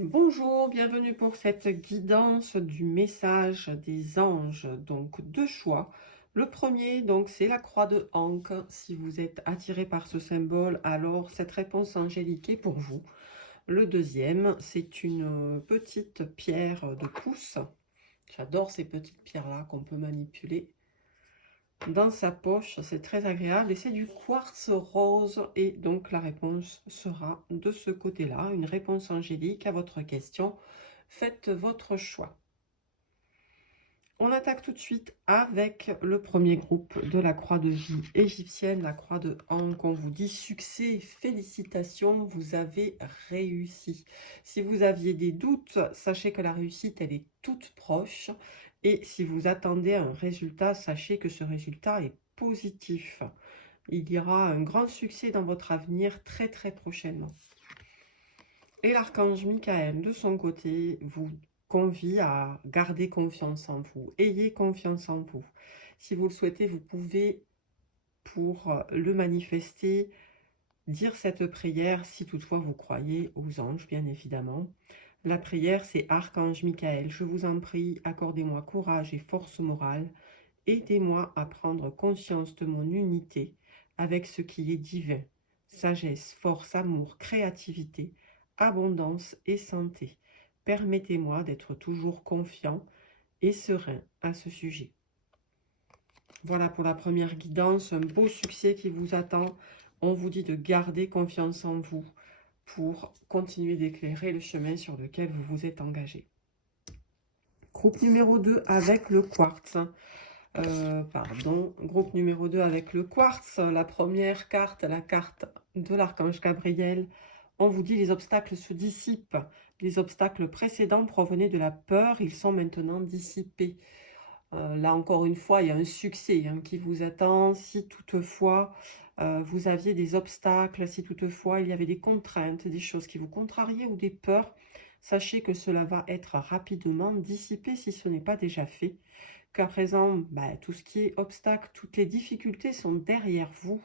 Bonjour, bienvenue pour cette guidance du message des anges. Donc deux choix. Le premier, donc c'est la croix de Ankh. Si vous êtes attiré par ce symbole, alors cette réponse angélique est pour vous. Le deuxième, c'est une petite pierre de pouce. J'adore ces petites pierres-là qu'on peut manipuler dans sa poche, c'est très agréable et c'est du quartz rose et donc la réponse sera de ce côté-là, une réponse angélique à votre question. Faites votre choix. On attaque tout de suite avec le premier groupe de la croix de vie égyptienne, la croix de Ankh. On vous dit succès, félicitations, vous avez réussi. Si vous aviez des doutes, sachez que la réussite, elle est toute proche. Et si vous attendez un résultat, sachez que ce résultat est positif. Il y aura un grand succès dans votre avenir très très prochainement. Et l'archange Michael, de son côté, vous convie à garder confiance en vous. Ayez confiance en vous. Si vous le souhaitez, vous pouvez, pour le manifester, dire cette prière, si toutefois vous croyez aux anges, bien évidemment. La prière, c'est Archange Michael, je vous en prie, accordez-moi courage et force morale. Aidez-moi à prendre conscience de mon unité avec ce qui est divin. Sagesse, force, amour, créativité, abondance et santé. Permettez-moi d'être toujours confiant et serein à ce sujet. Voilà pour la première guidance, un beau succès qui vous attend. On vous dit de garder confiance en vous pour continuer d'éclairer le chemin sur lequel vous vous êtes engagé. Groupe numéro 2 avec le quartz. Groupe numéro 2 avec le quartz. La première carte, la carte de l'archange Gabriel. On vous dit les obstacles se dissipent. Les obstacles précédents provenaient de la peur, ils sont maintenant dissipés. Là encore une fois, il y a un succès qui vous attend. Si toutefois vous aviez des obstacles, si toutefois il y avait des contraintes, des choses qui vous contrariaient ou des peurs, sachez que cela va être rapidement dissipé si ce n'est pas déjà fait. Qu'à présent, tout ce qui est obstacle, toutes les difficultés sont derrière vous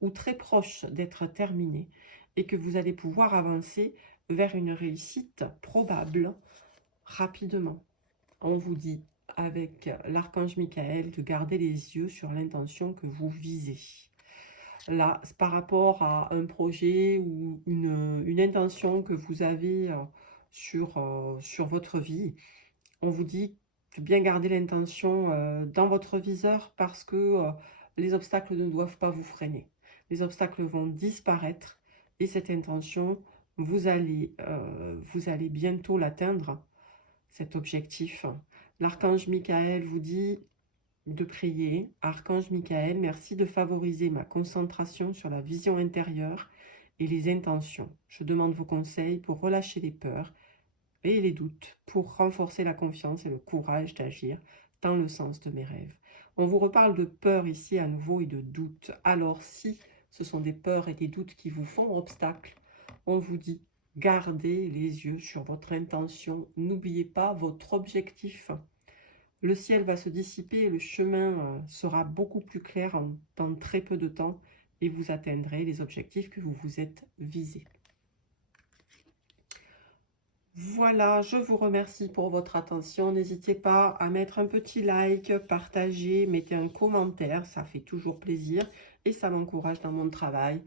ou très proches d'être terminées et que vous allez pouvoir avancer vers une réussite probable rapidement. On vous dit avec l'archange Michael de garder les yeux sur l'intention que vous visez. Là, par rapport à un projet ou une intention que vous avez sur votre vie, on vous dit de bien garder l'intention dans votre viseur parce que les obstacles ne doivent pas vous freiner. Les obstacles vont disparaître et cette intention, vous allez bientôt l'atteindre, cet objectif. L'archange Michael vous dit de prier. Archange Michael, merci de favoriser ma concentration sur la vision intérieure et les intentions. Je demande vos conseils pour relâcher les peurs et les doutes, pour renforcer la confiance et le courage d'agir dans le sens de mes rêves. On vous reparle de peur ici à nouveau et de doutes. Alors si ce sont des peurs et des doutes qui vous font obstacle, on vous dit gardez les yeux sur votre intention. N'oubliez pas votre objectif. Le ciel va se dissiper et le chemin sera beaucoup plus clair dans très peu de temps et vous atteindrez les objectifs que vous vous êtes visés. Voilà, je vous remercie pour votre attention. N'hésitez pas à mettre un petit like, partager, mettez un commentaire, ça fait toujours plaisir et ça m'encourage dans mon travail.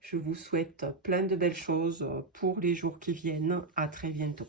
Je vous souhaite plein de belles choses pour les jours qui viennent. À très bientôt.